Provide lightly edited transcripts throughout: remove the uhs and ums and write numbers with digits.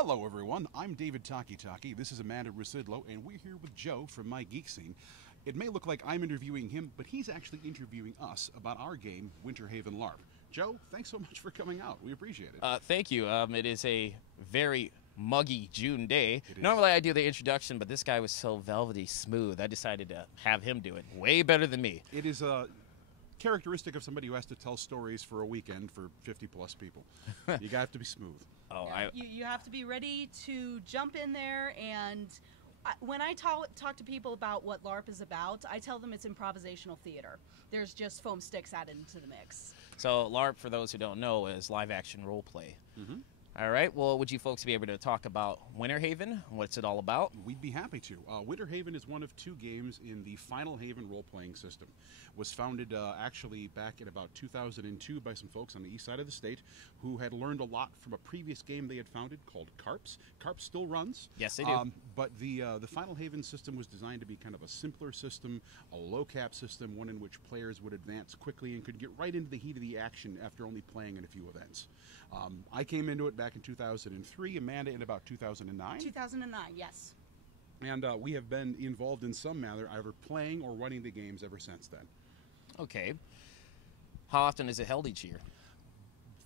Hello everyone, I'm David Takitaki, this is Amanda Rzucidlo, and we're here with Joe from MIGeekScene. It may look like I'm interviewing him, but he's actually interviewing us about our game, Winterhaven LARP. Joe, thanks so much for coming out. We appreciate it. Thank you. It is a very muggy June day. Normally I do the introduction, but this guy was so velvety smooth, I decided to have him do it. Way better than me. It is a characteristic of somebody who has to tell stories for a weekend for 50-plus people. You have to be smooth. Oh, yeah, you have to be ready to jump in there, and when I talk to people about what LARP is about, I tell them it's improvisational theater. There's just foam sticks added into the mix. So LARP, for those who don't know, is live action role play. Mm-hmm. All right, well, would you folks be able to talk about Winterhaven? What's it all about? We'd be happy to. Winterhaven is one of two games in the Final Haven role-playing system. Was founded actually back in about 2002 by some folks on the east side of the state who had learned a lot from a previous game they had founded called Carps. Carps still runs. Yes, they do. But the Final Haven system was designed to be kind of a simpler system, a low-cap system, one in which players would advance quickly and could get right into the heat of the action after only playing in a few events. I came into it back in 2003, Amanda in about 2009. 2009, yes. And we have been involved in some manner, either playing or running the games ever since then. Okay. How often is it held each year?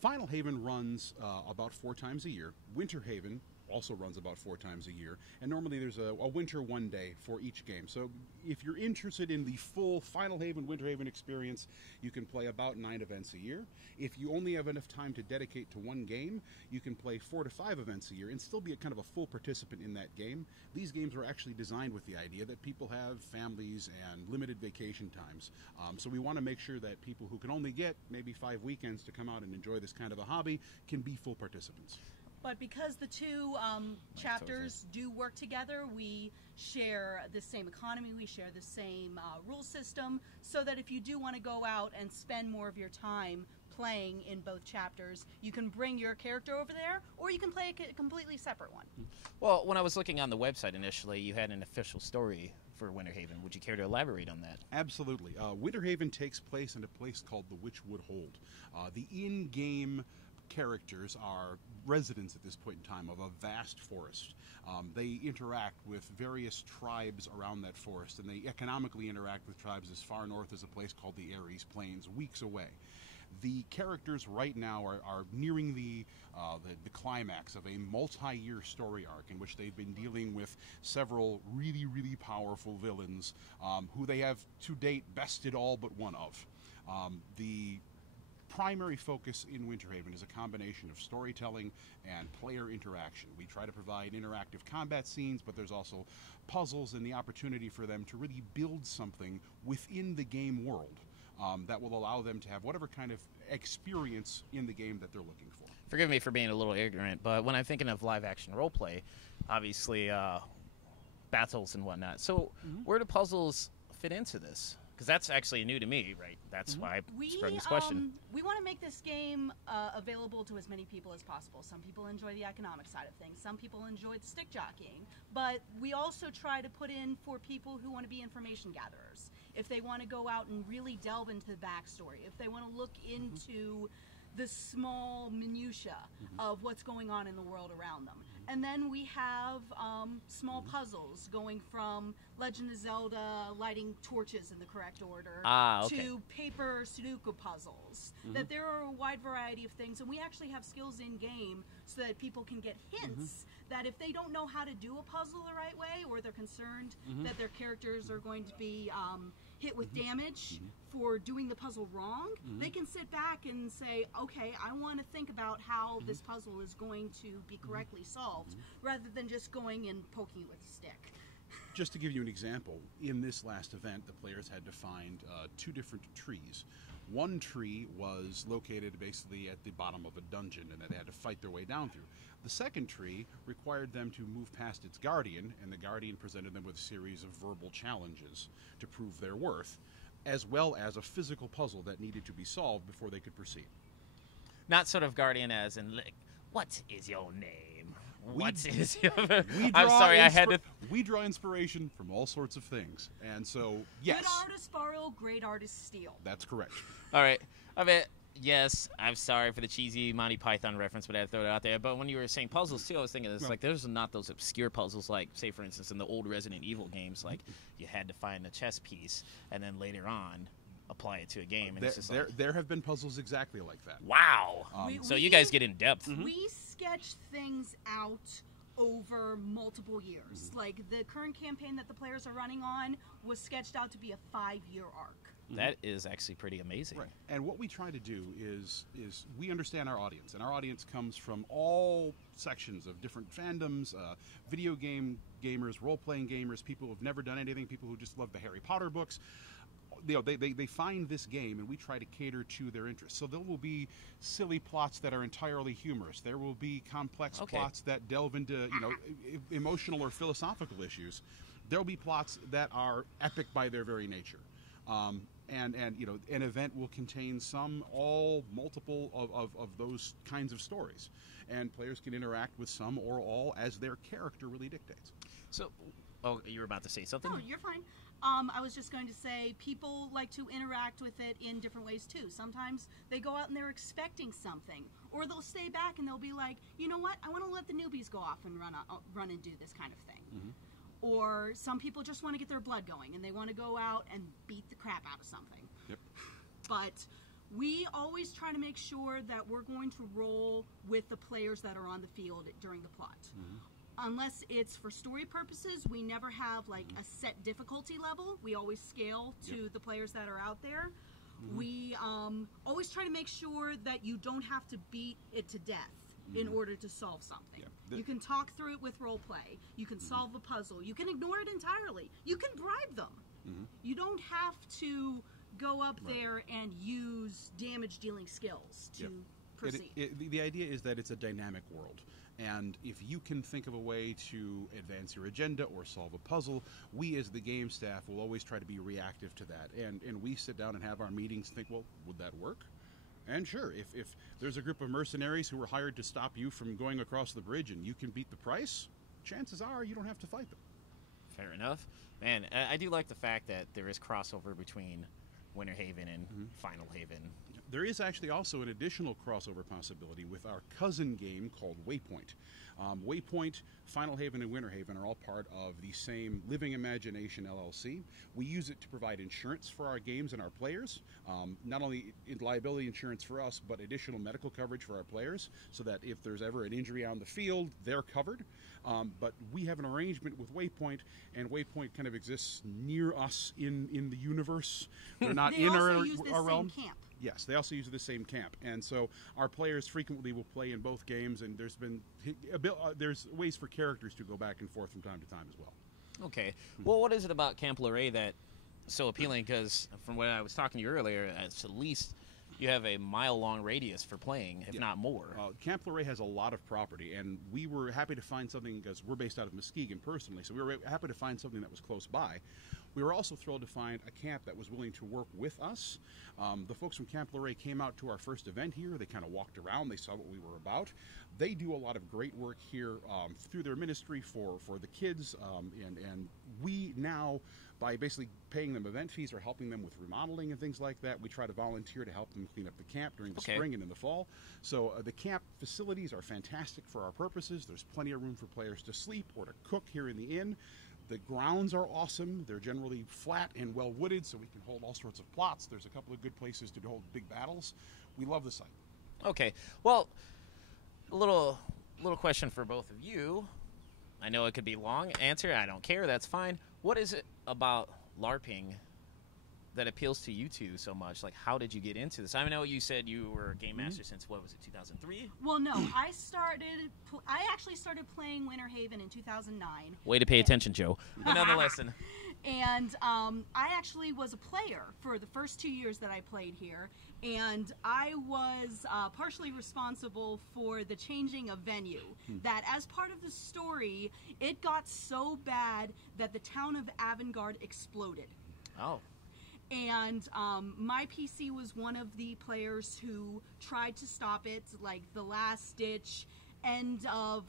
Final Haven runs about 4 times a year. Winterhaven also runs about 4 times a year. And normally there's a winter one day for each game. So if you're interested in the full Final Haven, Winterhaven experience, you can play about 9 events a year. If you only have enough time to dedicate to one game, you can play 4 to 5 events a year and still be a kind of a full participant in that game. These games were actually designed with the idea that people have families and limited vacation times. So we want to make sure that people who can only get maybe 5 weekends to come out and enjoy this kind of a hobby can be full participants. But because the two chapters do work together, we share the same economy, we share the same rule system, so that if you do want to go out and spend more of your time playing in both chapters, you can bring your character over there, or you can play a completely separate one. Well, when I was looking on the website initially, you had an official story for Winterhaven. Would you care to elaborate on that? Absolutely. Winterhaven takes place in a place called the Witchwood Hold. The in-game characters are residents at this point in time of a vast forest. They interact with various tribes around that forest, and they economically interact with tribes as far north as a place called the Ares Plains, weeks away. The characters right now are nearing the climax of a multi-year story arc in which they've been dealing with several really, really powerful villains who they have to date bested all but one of. The primary focus in Winterhaven is a combination of storytelling and player interaction. We try to provide interactive combat scenes, but there's also puzzles and the opportunity for them to really build something within the game world that will allow them to have whatever kind of experience in the game that they're looking for. Forgive me for being a little ignorant, but when I'm thinking of live action role play, obviously battles and whatnot. So where do puzzles fit into this? Because that's actually new to me, right? That's why I sprung this question. We want to make this game available to as many people as possible. Some people enjoy the economic side of things. Some people enjoy the stick jockeying. But we also try to put in for people who want to be information gatherers. If they want to go out and really delve into the backstory, if they want to look into the small minutiae of what's going on in the world around them. And then we have small puzzles going from Legend of Zelda, lighting torches in the correct order, to paper Sudoku puzzles. That there are a wide variety of things, and we actually have skills in-game so that people can get hints that if they don't know how to do a puzzle the right way, or they're concerned that their characters are going to be hit with damage for doing the puzzle wrong, they can sit back and say, okay, I want to think about how this puzzle is going to be correctly solved, rather than just going and poking with a stick. Just to give you an example, in this last event, the players had to find 2 different trees. One tree was located basically at the bottom of a dungeon, and they had to fight their way down through. The second tree required them to move past its guardian, and the guardian presented them with a series of verbal challenges to prove their worth, as well as a physical puzzle that needed to be solved before they could proceed. Not sort of guardian as in, like, what is your name? I'm sorry, we draw inspiration from all sorts of things, and so, yes. Good artists borrow, great artists steal. That's correct. All right. I mean, Yes, I'm sorry for the cheesy Monty Python reference, but I had to throw it out there. But when you were saying puzzles, too, I was thinking, it's like there's not those obscure puzzles like, say, for instance, in the old Resident Evil games, like you had to find a chess piece and then later on apply it to a game. And There have been puzzles exactly like that. Wow. So you guys get in depth. We sketch things out over multiple years. Like the current campaign that the players are running on was sketched out to be a 5-year arc. That is actually pretty amazing. Right. And what we try to do is we understand our audience, and our audience comes from all sections of different fandoms, video game gamers, role-playing gamers, people who have never done anything, people who just love the Harry Potter books. You know, they find this game, and we try to cater to their interests. So there will be silly plots that are entirely humorous. There will be complex plots that delve into, you know, emotional or philosophical issues. There will be plots that are epic by their very nature. And you know, an event will contain multiple of those kinds of stories, and players can interact with some or all as their character really dictates. So, you were about to say something? No, you're fine. I was just going to say people like to interact with it in different ways too. Sometimes they go out and they're expecting something, or they'll stay back and they'll be like, you know what, I want to let the newbies go off and run and do this kind of thing. Or some people just want to get their blood going and they want to go out and beat the crap out of something. Yep. But we always try to make sure that we're going to roll with the players that are on the field during the plot. Unless it's for story purposes, we never have like a set difficulty level. We always scale to the players that are out there. We always try to make sure that you don't have to beat it to death in order to solve something. You can talk through it with role play. You can solve a puzzle. You can ignore it entirely. You can bribe them. You don't have to go up there and use damage dealing skills to proceed. The idea is that it's a dynamic world. And if you can think of a way to advance your agenda or solve a puzzle, we as the game staff will always try to be reactive to that. And we sit down and have our meetings and think, well, would that work? And sure, if there's a group of mercenaries who were hired to stop you from going across the bridge and you can beat the price, chances are you don't have to fight them. Fair enough. Man, I do like the fact that there is crossover between Winter Haven and Final Haven. There is actually also an additional crossover possibility with our cousin game called Waypoint. Waypoint, Final Haven, and Winter Haven are all part of the same Living Imagination LLC. We use it to provide insurance for our games and our players, not only liability insurance for us, but additional medical coverage for our players, so that if there's ever an injury on the field, they're covered. But we have an arrangement with Waypoint, and Waypoint kind of exists near us in the universe. They're not in our realm. Same camp. Yes, they also use the same camp, and so our players frequently will play in both games, and there's ways for characters to go back and forth from time to time as well. Okay. Well, what is it about Camp Luray that's so appealing? Because from what I was talking to you earlier, at least you have a mile-long radius for playing, if not more. Camp Luray has a lot of property, and we were happy to find something, because we're based out of Muskegon personally, so we were happy to find something that was close by. We were also thrilled to find a camp that was willing to work with us. The folks from Camp Luray came out to our first event here. They kind of walked around. They saw what we were about. They do a lot of great work here through their ministry for the kids, and we now, by basically paying them event fees or helping them with remodeling and things like that, we try to volunteer to help them clean up the camp during the spring and in the fall. So the camp facilities are fantastic for our purposes. There's plenty of room for players to sleep or to cook here in the inn. The grounds are awesome. They're generally flat and well wooded, so we can hold all sorts of plots. There's a couple of good places to hold big battles. We love the site. Okay. Well, a little question for both of you. I know it could be long. Answer, I don't care. That's fine. What is it about LARPing that appeals to you two so much? Like, how did you get into this? I know you said you were a game master since, what was it, 2003? Well, no, I actually started playing Winter Haven in 2009. Way to pay attention, Joe. Another lesson. And I actually was a player for the first 2 years that I played here, and I was partially responsible for the changing of venue. That as part of the story, it got so bad that the town of Avangard exploded. Oh. And my PC was one of the players who tried to stop it, like the last ditch, end of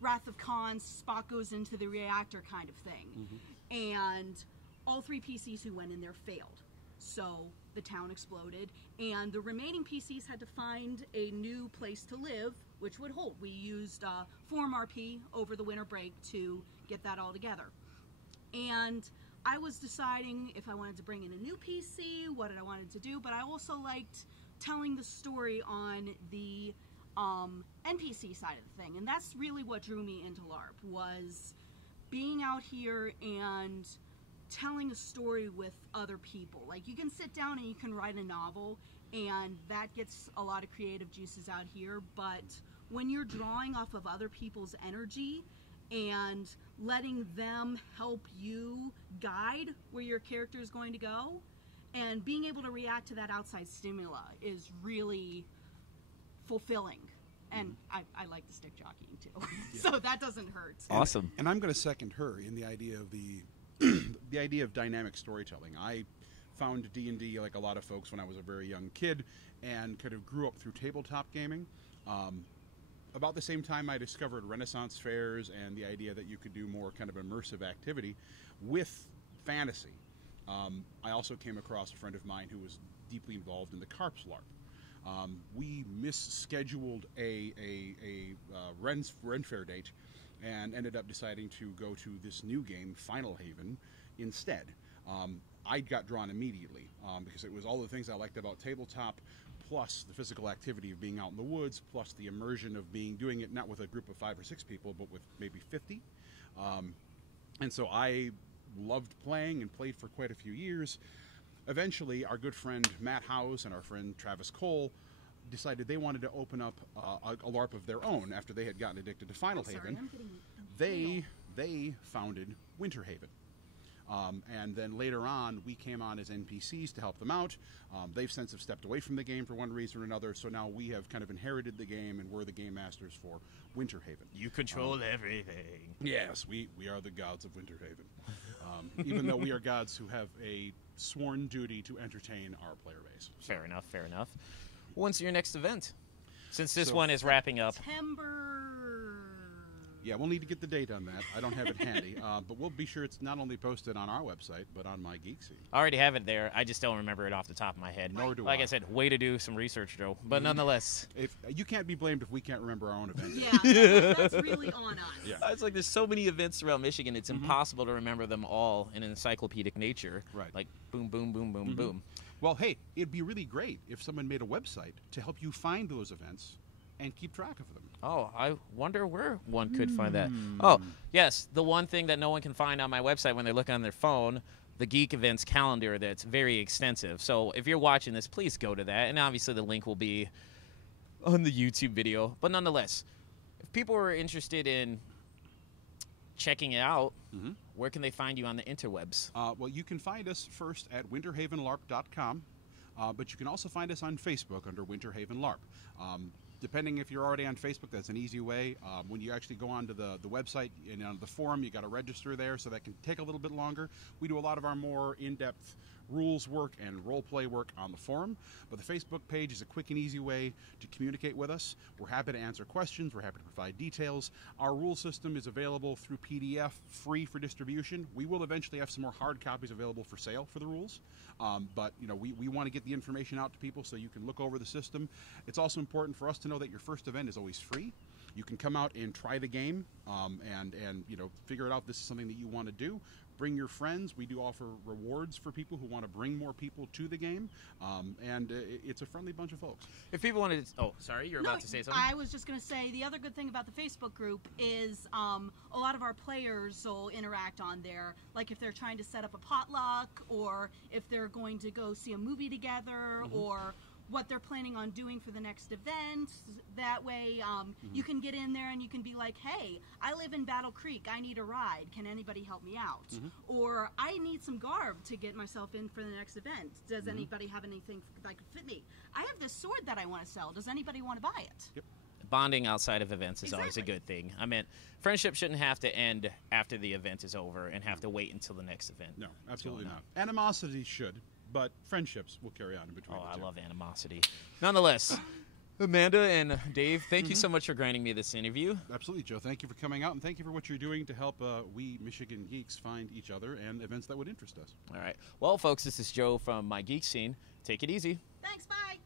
Wrath of Khan, Spock goes into the reactor kind of thing. And all 3 PCs who went in there failed. So the town exploded, and the remaining PCs had to find a new place to live, which would hold. We used Form RP over the winter break to get that all together. And I was deciding if I wanted to bring in a new PC, what I wanted to do, but I also liked telling the story on the NPC side of the thing, and that's really what drew me into LARP, was being out here and telling a story with other people. Like, you can sit down and you can write a novel, and that gets a lot of creative juices out here, but when you're drawing off of other people's energy and letting them help you guide where your character is going to go, and being able to react to that outside stimuli is really fulfilling. And I like the stick jockeying too. So that doesn't hurt. Awesome. And I'm going to second her in the idea of the idea of dynamic storytelling. I found D&D, like a lot of folks, when I was a very young kid, and kind of grew up through tabletop gaming. About the same time I discovered Renaissance fairs and the idea that you could do more kind of immersive activity with fantasy. I also came across a friend of mine who was deeply involved in the Carps LARP. We misscheduled a Ren Fair date and ended up deciding to go to this new game, Final Haven, instead. I got drawn immediately because it was all the things I liked about tabletop, plus the physical activity of being out in the woods, plus the immersion of doing it not with a group of 5 or 6 people, but with maybe 50. And so I loved playing and played for quite a few years. Eventually, our good friend Matt Howes and our friend Travis Cole decided they wanted to open up a LARP of their own after they had gotten addicted to Final Haven. They founded Winter Haven. And then later on, we came on as NPCs to help them out. They've since have stepped away from the game for one reason or another, so now we have kind of inherited the game, and we're the game masters for Winter Haven. You control everything. Yes, we are the gods of Winter Haven. Even though we are gods who have a sworn duty to entertain our player base. Fair enough, fair enough. When's your next event? Since this one is wrapping up. September. Yeah, we'll need to get the date on that. I don't have it handy, but we'll be sure it's not only posted on our website, but on MIGeekScene. I already have it there. I just don't remember it off the top of my head. Nor do like I. I said, way to do some research, Joe. But nonetheless. If you can't be blamed if we can't remember our own event. Yeah, that's really on us. Yeah. It's like there's so many events throughout Michigan, it's impossible to remember them all in an encyclopedic nature. Right. Like boom, boom, boom, boom, boom. Well, hey, it'd be really great if someone made a website to help you find those events and keep track of them. Oh, I wonder where one could find that. Oh, yes, the one thing that no one can find on my website when they look on their phone, the Geek Events calendar that's very extensive. So if you're watching this, please go to that. And obviously the link will be on the YouTube video. But nonetheless, if people are interested in checking it out, where can they find you on the interwebs? Well, you can find us first at winterhavenlarp.com, but you can also find us on Facebook under Winter Haven LARP. Depending if you're already on Facebook, that's an easy way. When you actually go onto the website and on the forum, you got to register there, so that can take a little bit longer. We do a lot of our more in-depth rules work and role play work on the forum, but the Facebook page is a quick and easy way to communicate with us. We're happy to answer questions. We're happy to provide details. Our rule system is available through PDF, free for distribution. We will eventually have some more hard copies available for sale for the rules, but you know, we want to get the information out to people so you can look over the system. It's also important for us to know that your first event is always free. You can come out and try the game and you know, figure it out if this is something that you want to do. Bring your friends. We do offer rewards for people who want to bring more people to the game, and it's a friendly bunch of folks. If people wanted to... Oh, sorry, you're about to say something? I was just going to say, the other good thing about the Facebook group is a lot of our players will interact on there. Like if they're trying to set up a potluck, or if they're going to go see a movie together, or what they're planning on doing for the next event. That way you can get in there and you can be like, hey, I live in Battle Creek, I need a ride, can anybody help me out? Or I need some garb to get myself in for the next event, does anybody have anything that could fit me? I have this sword that I want to sell, does anybody want to buy it? Yep. Bonding outside of events is always a Exactly. good thing. I mean, friendship shouldn't have to end after the event is over and have to wait until the next event. No, absolutely going not. Animosity should, but friendships will carry on in between. Oh, the I two. love animosity. Nonetheless, Amanda and Dave, thank you so much for granting me this interview. Absolutely, Joe. Thank you for coming out, and thank you for what you're doing to help we Michigan geeks find each other and events that would interest us. All right. Well, folks, this is Joe from MIGeekScene. Take it easy. Thanks, bye.